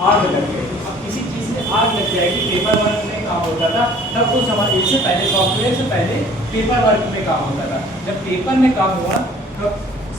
आग लग गई। अब किसी चीज़ में आग लग जाएगी, पेपर वर्क में काम होता था तब उस समय, इससे पहले सॉफ्टवेयर से पहले पेपर वर्क में काम होता था। जब पेपर में काम हुआ तो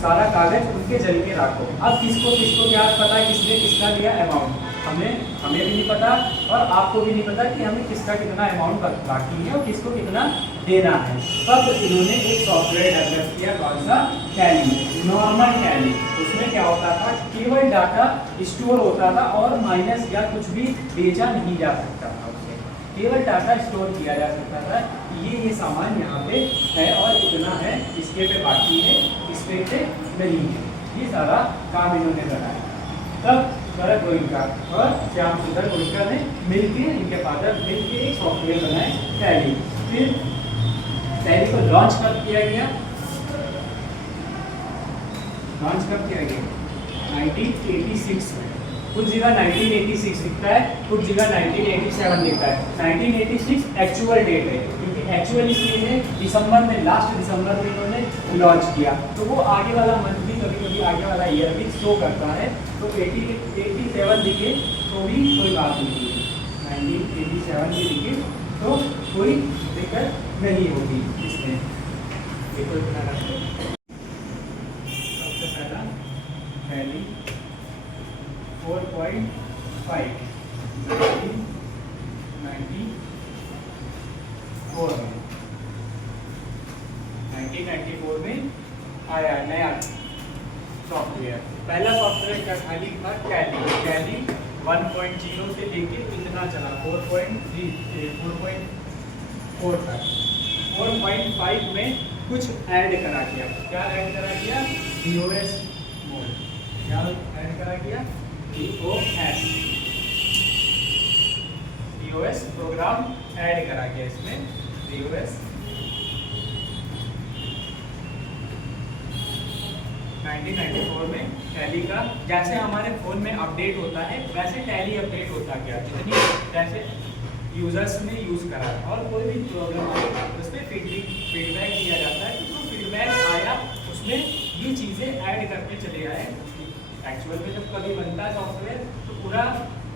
सारा कागज उनके जल के राखो। अब किसको किसको क्या पता है किसने किसका लिया अमाउंट, हमें भी नहीं पता और आपको भी नहीं पता कि हमें किसका कितना अमाउंट बाकी है और किसको कितना देना है। तब इन्होंने एक सॉफ्टवेयर डेवलप किया, कौन सा? Tally, normal tally. उसमें क्या होता था, केवल डाटा स्टोर होता था और माइनस या कुछ भी भेजा नहीं जा सकता था, उससे केवल डाटा स्टोर किया जा सकता था। ये सामान यहाँ पे है और इतना है, इसके पे बाकी है, इस पे नहीं है। ये सारा काम इन्होंने बनाया। तब भरत गोइंका और श्याम सुंदर गोइंका ने मिलकर, इनके फादर मिलकर एक सॉफ्टवेयर बनाए टैली। फिर टैली को लॉन्च कब किया गया? 1986 में। कुछ जगह 1986 लिखता है, कुछ जगह 1987 लिखता है। 1986 एक्चुअल डेट है, क्योंकि एक्चुअल इसलिए है दिसंबर में, लास्ट दिसंबर में इन्होंने लॉन्च किया। तो वो आगे वाला मंथ भी, कभी कभी आगे वाला ईयर भी शो करता है। तो 87 लिखे तो भी कोई बात नहीं है, 1987 भी लिखे तो कोई दिक्कत नहीं होगी इसमें। देखो इतना रखते, सबसे पहला टैली 4.5 1994 में आया नया सॉफ्टवेयर। पहला सॉफ्टवेयर क्या खाली था? टैली 1.0 से लेके इतना चला 4.3 4.4 तक। 4.5 में कुछ ऐड करा दिया। क्या ऐड करा दिया? DOS mode. क्या ऐड करा दिया? DOS प्रोग्राम ऐड करा गया इसमें। DOS 1994 में टैली का, जैसे हमारे फ़ोन में अपडेट होता है वैसे टैली अपडेट होता गया। जितनी जैसे यूज़र्स ने यूज़ करा और कोई भी प्रॉब्लम आए उसमें फीडबैक दिया जाता है। तो जो फीडबैक आया उसमें ये चीज़ें ऐड करके चले आए। एक्चुअल में जब कभी बनता है सॉफ्टवेयर तो पूरा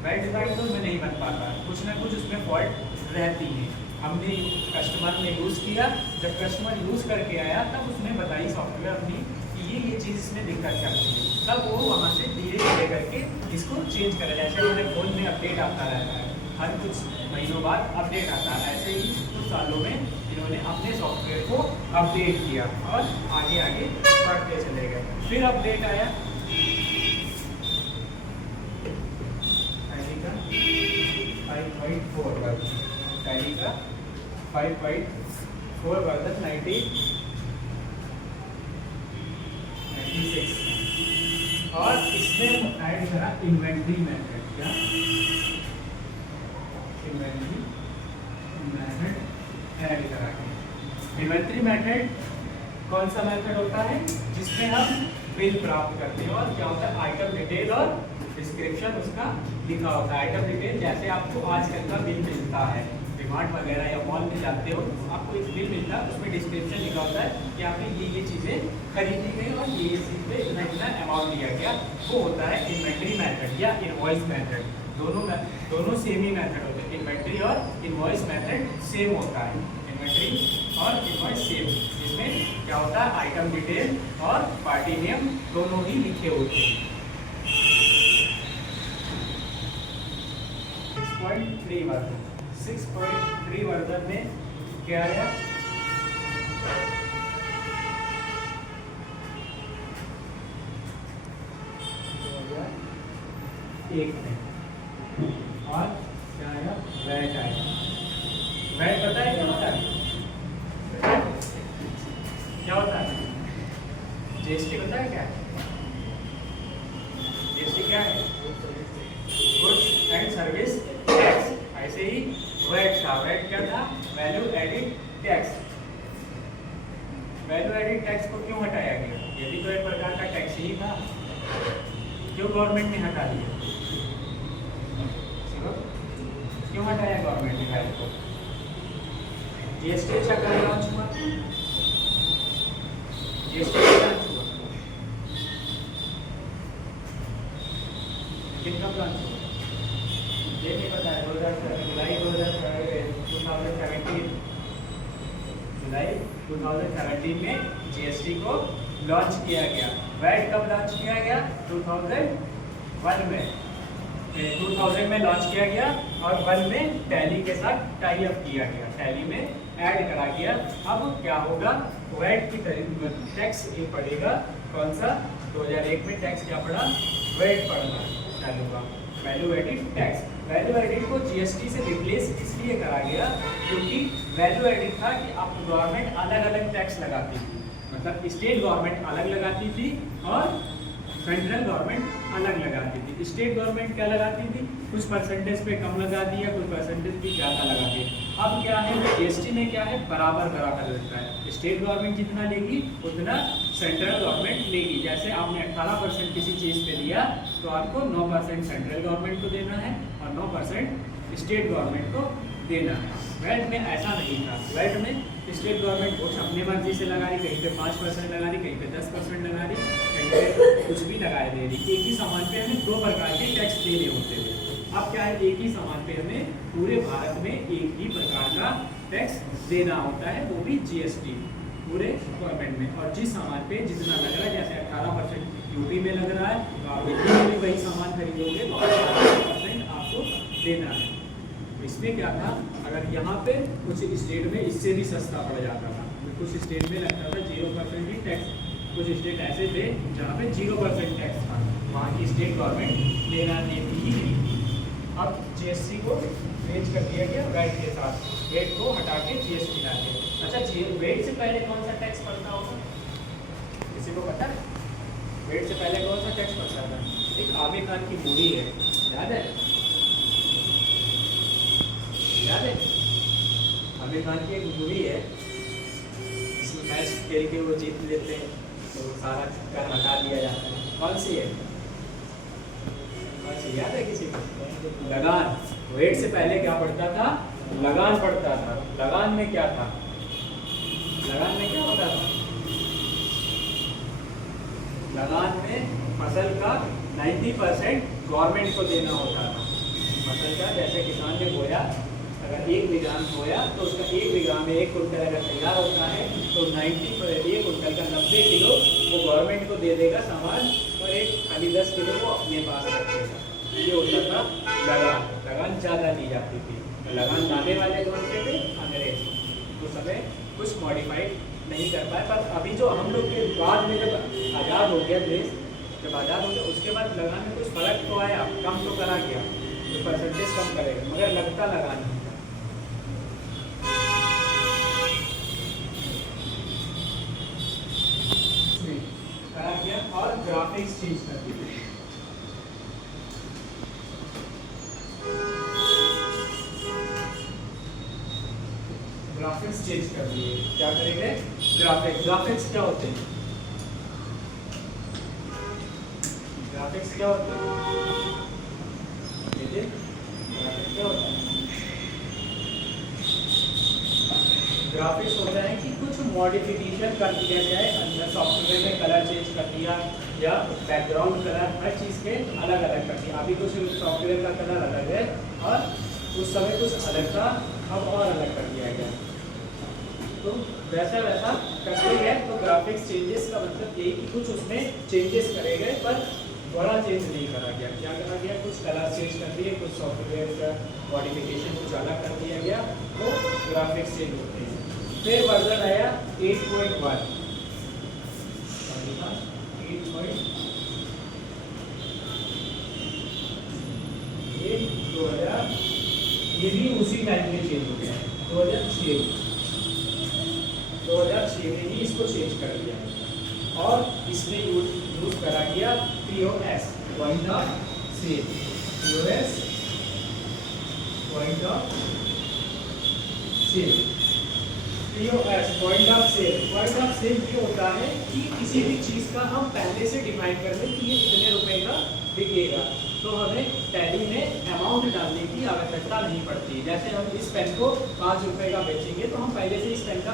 वेल डिज़ाइन तो में नहीं बन पाता, कुछ ना कुछ उसमें फॉल्ट रहती है। हमने कस्टमर ने यूज़ किया, जब कस्टमर यूज़ करके आया तब उसने बताई सॉफ्टवेयर अपनी कि ये चीज़ इसमें दिक्कत करती है। तब वो वहाँ से धीरे धीरे करके इसको चेंज करा। जैसे हमारे फ़ोन में अपडेट आता रहता है, हर कुछ महीनों बाद अपडेट आता है, ऐसे ही कुछ सालों में इन्होंने अपने सॉफ्टवेयर को अपडेट किया और आगे आगे बढ़ते चले गए। फिर अपडेट आया टैली का 5.4 वर्जन 1996 और इसमें ऐड करा इन्वेंट्री मेथड। क्या? इन्वेंट्री मेथड ऐड करा के। इन्वेंट्री मेथड कौन सा मेथड होता है? जिसमें हम बिल प्राप्त करते हैं। और क्या होता है? आइटम डिटेल और डिस्क्रिप्शन उसका लिखा होता है। आइटम डिटेल जैसे आपको आजकल का बिल मिलता है, डिमांड वगैरह या मॉल में जाते हो तो आपको एक बिल मिलता है, उसमें डिस्क्रिप्शन लिखा होता है कि आपने ये चीज़ें खरीदी गई और ये चीज़ पे इतना इतना अमाउंट दिया गया। वो होता है इन्वेंट्री मेथड या इनवॉइस मेथड। दोनों सेम ही मेथड होते हैं। इन्वेंट्री और इनवॉइस मेथड सेम होता है। इन्वेंट्री और इनवॉइस सेम, जिसमें क्या होता है? आइटम डिटेल और पार्टी नेम दोनों ही लिखे होते हैं। 6.3 वर्जन में क्या आया? एक में और क्या आया? वैट आया। वैट पता है क्या होता है? क्या होता है? GST पता है क्या है? GST क्या है? Goods and service tax. ऐसे ही वैट था। वैट क्या था? Value added tax. Value added tax को क्यों हटाया गया? ये भी तो एक प्रकार का टैक्स ही था, क्यों गवर्नमेंट ने हटा दिया? क्यों हटाया गवर्नमेंट ने वैट को? GST अच्छा कर लॉन्च हुआ, GST लॉन्च हुआ, लेकिन कब लॉन्च हुआ? ये नहीं पता है। 2017 जुलाई 2017 जुलाई 2017 में जीएसटी को लॉन्च किया गया। वैट कब लॉन्च किया गया? 2001 में 2000 में लॉन्च किया गया और 1 में टैली के साथ टाई अप किया गया, टैली में ऐड करा गया। अब क्या होगा? वैट की टैक्स ये पड़ेगा कौन सा? 2001 में टैक्स क्या पड़ा? वैट पड़ना चालू हुआ, value added tax. Value added को जीएसटी से रिप्लेस इसलिए करा गया क्योंकि वैल्यू एडिड था कि आप गवर्नमेंट अलग अलग टैक्स लगाती थी, मतलब स्टेट गवर्नमेंट अलग लगाती थी और सेंट्रल गवर्नमेंट अलग लगाती थी। स्टेट गवर्नमेंट क्या लगाती थी? कुछ परसेंटेज पे कम लगा दिया, कुछ परसेंटेज भी ज़्यादा लगा दिया। अब क्या है, जीएसटी ने क्या है, बराबर करा कर रखा है। स्टेट गवर्नमेंट जितना लेगी उतना सेंट्रल गवर्नमेंट लेगी। जैसे आपने 18% किसी चीज़ पे लिया तो आपको 9% सेंट्रल गवर्नमेंट को देना है और 9% स्टेट गवर्नमेंट को देना है। वैट में ऐसा नहीं था। वैट में स्टेट गवर्नमेंट कुछ अपनी मर्जी से लगा रही, कहीं पे 5% लगा रही, कहीं पे 10% लगा रही, कहीं पे कुछ भी लगाए दे रही। एक ही सामान पे हमें 2 प्रकार के टैक्स देने होते थे। अब क्या है, एक ही सामान पे हमें पूरे भारत में एक ही प्रकार का टैक्स देना होता है, वो भी जीएसटी पूरे गवर्नमेंट में। और जिस सामान पे जितना लग रहा है, जैसे 18% यूपी में लग रहा है तो आप यूपी में भी वही सामान खरीदोगे तो 18% आपको देना है। इसमें क्या था, अगर यहाँ पे कुछ स्टेट में इससे भी सस्ता पड़ जाता था, कुछ स्टेट में लगता था 0% ही टैक्स, कुछ स्टेट ऐसे थे जहाँ पे 0% टैक्स था, वहाँ की स्टेट गवर्नमेंट लेना देती ही नहीं। अब जीएसटी को चेंज कर दिया गया वैट के साथ, वैट को हटा के जीएसटी ला के। अच्छा, वैट से पहले कौन सा टैक्स पड़ता होगा, किसी को पता है? वैट से पहले कौन सा टैक्स पड़ता था? एक आमिर खान की मूवी है, याद है? याद है? आमिर खान की एक मूवी है, इसमें मैच खेल के वो जीत लेते हैं तो सारा कर हटा दिया जाता है। कौन सी है? कौन सी याद है किसी को? लगान। वेट से पहले क्या पड़ता था? लगान पड़ता था। लगान में क्या था? लगान में क्या होता था? लगान में फसल का 90% गवर्नमेंट को देना होता था। फसल का, जैसे किसान ने बोया, अगर 1 बीघा बोया तो उसका 1 बीघा में 1 कुंटल अगर तैयार होता है तो 1 कुंटल का 90 किलो वो गवर्नमेंट को दे देगा सामान और एक खाली 10 किलो वो अपने पास रखेगा। ये होता था लगान। लगान ज़्यादा दी जाती थी। लगान लाने वाले कौन से थे? अंग्रेज। उस समय कुछ मॉडिफाइड नहीं कर पाए, पर अभी जो हम लोग के बाद में जब आज़ाद हो गया देश, जब आज़ाद हो गया उसके बाद लगान में कुछ फर्क तो आया, कम तो करा गया, तो परसेंटेज कम करेगा, मगर लगता लगान नहीं था। करा गया और ग्राफिक्स चेंज कर दिए। ग्राफिक्स चेंज कर दिए। क्या करेंगे? ग्राफिक्स। ग्राफिक्स क्या होते हैं? ग्राफिक्स क्या होते हैं? देखिए, ग्राफिक्स क्या होता है? ग्राफिक्स होता है कि कुछ मॉडिफिकेशन कर दिया जाए अंदर सॉफ्टवेयर में, कलर चेंज कर दिया या बैकग्राउंड कलर, हर चीज़ के अलग अलग कर दिया। अभी कुछ सॉफ्टवेयर का कलर अलग है और उस समय कुछ अलग था, अब और अलग कर दिया गया। तो वैसा वैसा करते गए तो ग्राफिक्स चेंजेस का मतलब यही कि कुछ उसमें चेंजेस करे गए, पर बड़ा चेंज नहीं करा गया। क्या करा गया? कुछ कलर चेंज कर दिए, कुछ सॉफ्टवेयर का मॉडिफिकेशन कुछ अलग कर दिया गया, तो ग्राफिक्स चेंज होते हैं। फिर वर्जन आया 8.1। ये भी उसी टाइम में चेंज हो गया, 2006 में ही इसको चेंज कर दिया और इसमें यूज करा गया POS, point of sale. POS, point of sale. POS, point of sale. Point of sale ये होता है कि किसी भी चीज़ का हम पहले से डिफाइन कर लें कि ये इतने रुपए का बिकेगा, तो हमें टैली में अमाउंट डालने की आवश्यकता नहीं पड़ती। जैसे हम इस पेन को 5 रुपये का बेचेंगे तो हम पहले से इस पेन का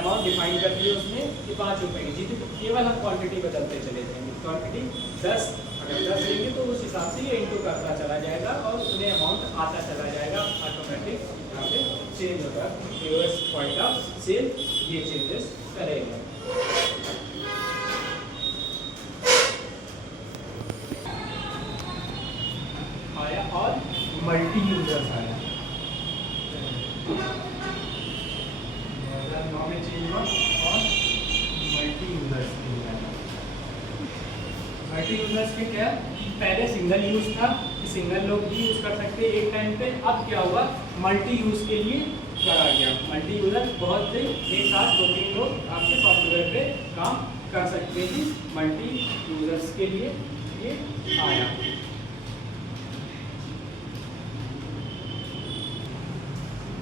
अमाउंट डिफाइन कर लिए उसमें कि 5 रुपये की, जितनी केवल हम क्वांटिटी बदलते चले जाएंगे। क्वांटिटी 10, अगर 10 लेंगे तो उस हिसाब से ये इंटू करता चला जाएगा और उतने ये अमाउंट आता चला जाएगा ऑटोमेटिक, यहाँ पे चेंज होगा रिवर्स पॉइंट ऑफ सेल, ये चेंजेस करेगा। आया और मल्टी यूजर्स आया 2009 में चेंज हुआ और मल्टी यूजर्स मल्टी यूजर्स के क्या, पहले सिंगल यूज था, सिंगल लोग भी यूज कर सकते हैं एक टाइम पे, अब क्या हुआ मल्टी यूज के लिए करा गया। मल्टी यूजर बहुत से एक साथ 2-3 लोग आपके सॉफ्टवेयर पे काम कर सकते हैं, मल्टी यूजर्स के लिए ये आया।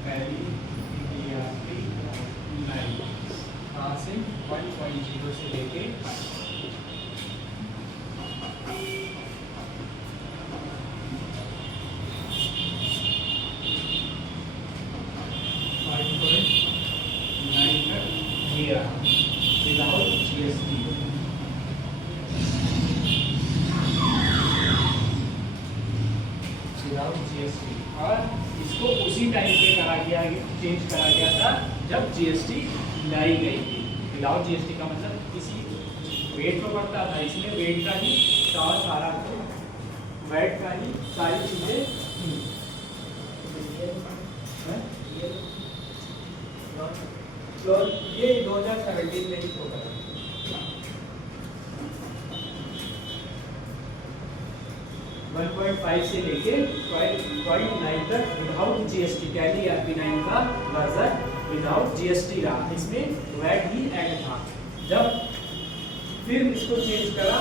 पहली कहाँ से 1.0 से लेके 5.9 तक ये रहा विदाउट जीएसटी। विदाउट जीएसटी, और इसको उसी टाइम पे चेंज करा गया था जब जीएसटी लाई गई थी। विदाउट जीएसटी का मतलब किसी वेट पर पड़ता था, इसमें वेट का ही सारा वेट का ही सारी चीज़ें ये 2017 में ही होगा। वन 1.5 से लेके 5.9 तक विदाउट जीएसटी, टैली ERP9 का वर्जन विदाउट जीएसटी रहा, इसमें वैट ही ऐड था। जब फिर इसको चेंज करा,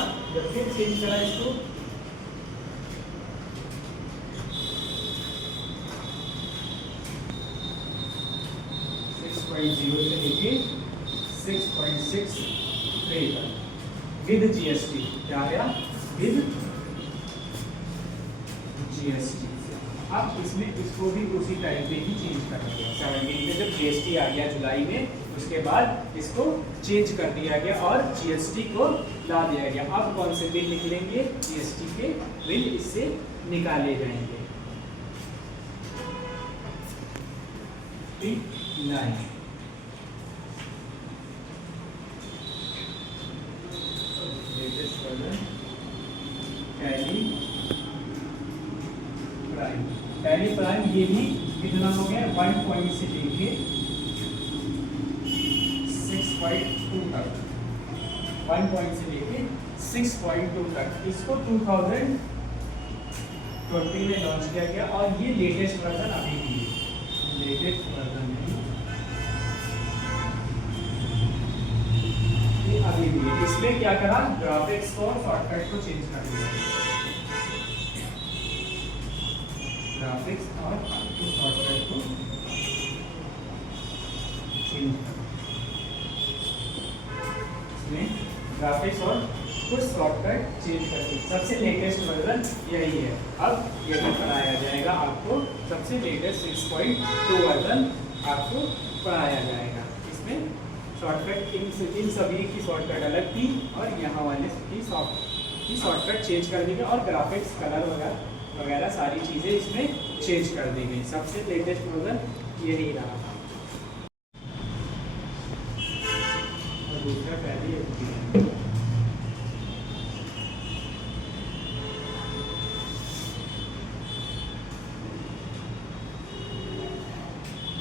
इसको जीरो से लेके 6.6 विद जीएसटी, क्या आया विद जीएसटी। अब इसमें इसको भी उसी टाइम पे ही चेंज करना गया 17 में, जब जीएसटी आ गया जुलाई में, उसके बाद इसको चेंज कर दिया गया और जीएसटी को ला दिया गया। अब कौन से बिल निकलेंगे, जीएसटी के बिल इससे निकाले जाएंगे। 9 टैली प्राइम, ये भी कितना हो गया 1 पॉइंट से लेके 6.2 तक, 1 पॉइंट से लेके 6.2 तक। इसको 2020 में लॉन्च किया गया और ये लेटेस्ट वर्जन अभी भी है, लेटेस्ट वर्जन है ये अभी भी है। इसमें क्या करा, ग्राफिक्स और शॉर्टकट को चेंज कर दिया, ग्राफिक्स और शॉर्टकट को चेंज कर, इसमें ग्राफिक्स और कुछ शॉर्टकट चेंज करके सबसे लेटेस्ट वर्जन यही है। अब यही पढ़ाया जाएगा आपको, सबसे लेटेस्ट 6.2 वर्जन आपको पढ़ाया जाएगा। इसमें शॉर्टकट इन सभी की शॉर्टकट अलग थी और यहाँ वाले की शॉर्टकट चेंज कर दी गई और ग्राफिक्स कलर वगैरह सारी चीज़ें इसमें चेंज कर दी गई। सबसे लेटेस्ट वर्जन यही रहा था। और दूसरा पहले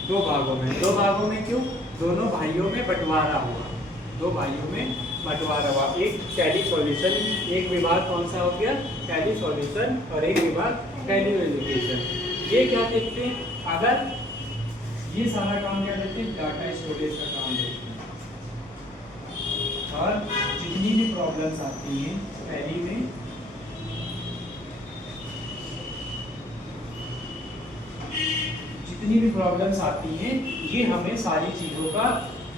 दो भागों में क्यों, दोनों भाइयों में बंटवारा हुआ, दो भाइयों में बंटवारा हुआ। एक टैली सॉल्यूशन, एक विभाग कौन सा हो गया टैली सॉल्यूशन और एक विभाग टैली एजुकेशन। ये क्या देखते हैं, अगर ये सारा काम क्या देते हैं, डाटा स्टोरेज का काम देते हैं। और जितनी भी प्रॉब्लम्स आती हैं टैली में, जितनी भी प्रॉब्लम्स आती हैं ये हमें सारी चीज़ों का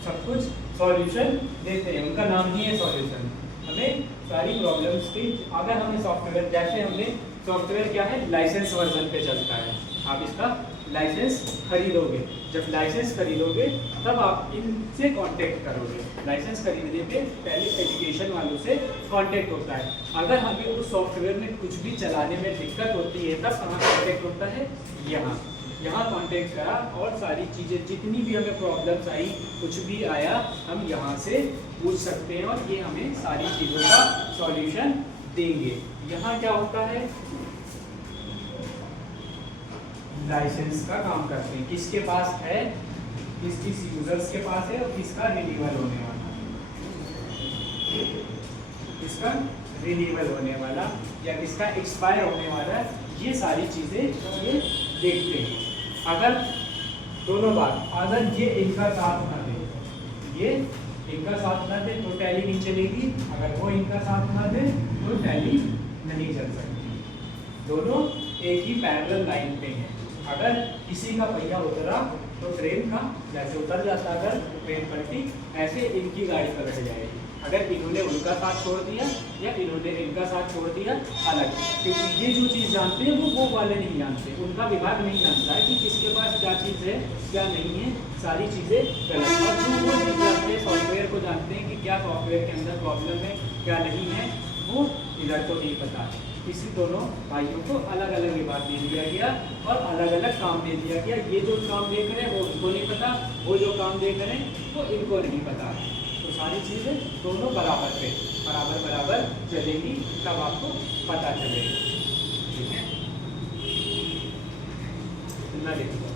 सब कुछ सॉल्यूशन देते हैं, उनका नाम ही है सॉल्यूशन, हमें सारी प्रॉब्लम्स की, अगर हमें सॉफ्टवेयर, जैसे हमने सॉफ्टवेयर क्या है लाइसेंस वर्जन पे चलता है, आप इसका लाइसेंस खरीदोगे, जब लाइसेंस खरीदोगे तब आप इनसे कांटेक्ट करोगे। लाइसेंस खरीदने पे पहले एजुकेशन वालों से कांटेक्ट होता है। अगर हमें उस सॉफ्टवेयर में कुछ भी चलाने में दिक्कत होती है तब कहाँ कांटेक्ट होता है, यहाँ कांटेक्ट करा, और सारी चीज़ें जितनी भी हमें प्रॉब्लम्स आई, कुछ भी आया, हम यहाँ से पूछ सकते हैं और ये हमें सारी चीज़ों का सॉल्यूशन देंगे। यहाँ क्या होता है, लाइसेंस का काम करते हैं, किसके पास है, किस यूजर्स के पास है, और किसका रिन्यूअल होने वाला, किसका रिन्यूअल होने वाला या किसका एक्सपायर होने वाला है, ये सारी चीज़ें ये देखते हैं। अगर दोनों बात, अगर ये इनका साथ ना दे, ये इनका साथ ना दे तो टैली नहीं चलेगी, अगर वो इनका साथ ना दे तो टैली नहीं चल सकती। दोनों एक ही पैरेलल लाइन पे हैं। अगर किसी का पहिया उतरा तो ट्रेन का जैसे उतर जाता, अगर ट्रेन पलटी, ऐसे इनकी गाड़ी पलट जाएगी। अगर इन्होंने उनका साथ छोड़ दिया या इन्होंने इनका साथ छोड़ दिया अलग, क्योंकि ये जो चीज़ जानते हैं वो वाले नहीं जानते, उनका विभाग नहीं जानता है कि किसके पास क्या चीज़ है क्या नहीं है, सारी चीज़ें गलत। और जो वो चीज़ जानते हैं, सॉफ्टवेयर को जानते हैं कि क्या सॉफ्टवेयर के अंदर प्रॉब्लम है क्या नहीं है, वो इधर को नहीं पता है। इसी दोनों भाइयों को अलग अलग विभाग दे दिया गया और अलग अलग काम दे दिया गया। ये जो काम देख रहे हैं वो उनको नहीं पता, वो जो काम देख रहे हैं वो इनको नहीं पता। तो सारी चीज़ें दोनों बराबर पे बराबर चलेगी, तब आपको पता चलेगा। ठीक है, इतना लिखो,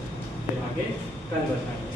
फिर आगे कल बताएंगे।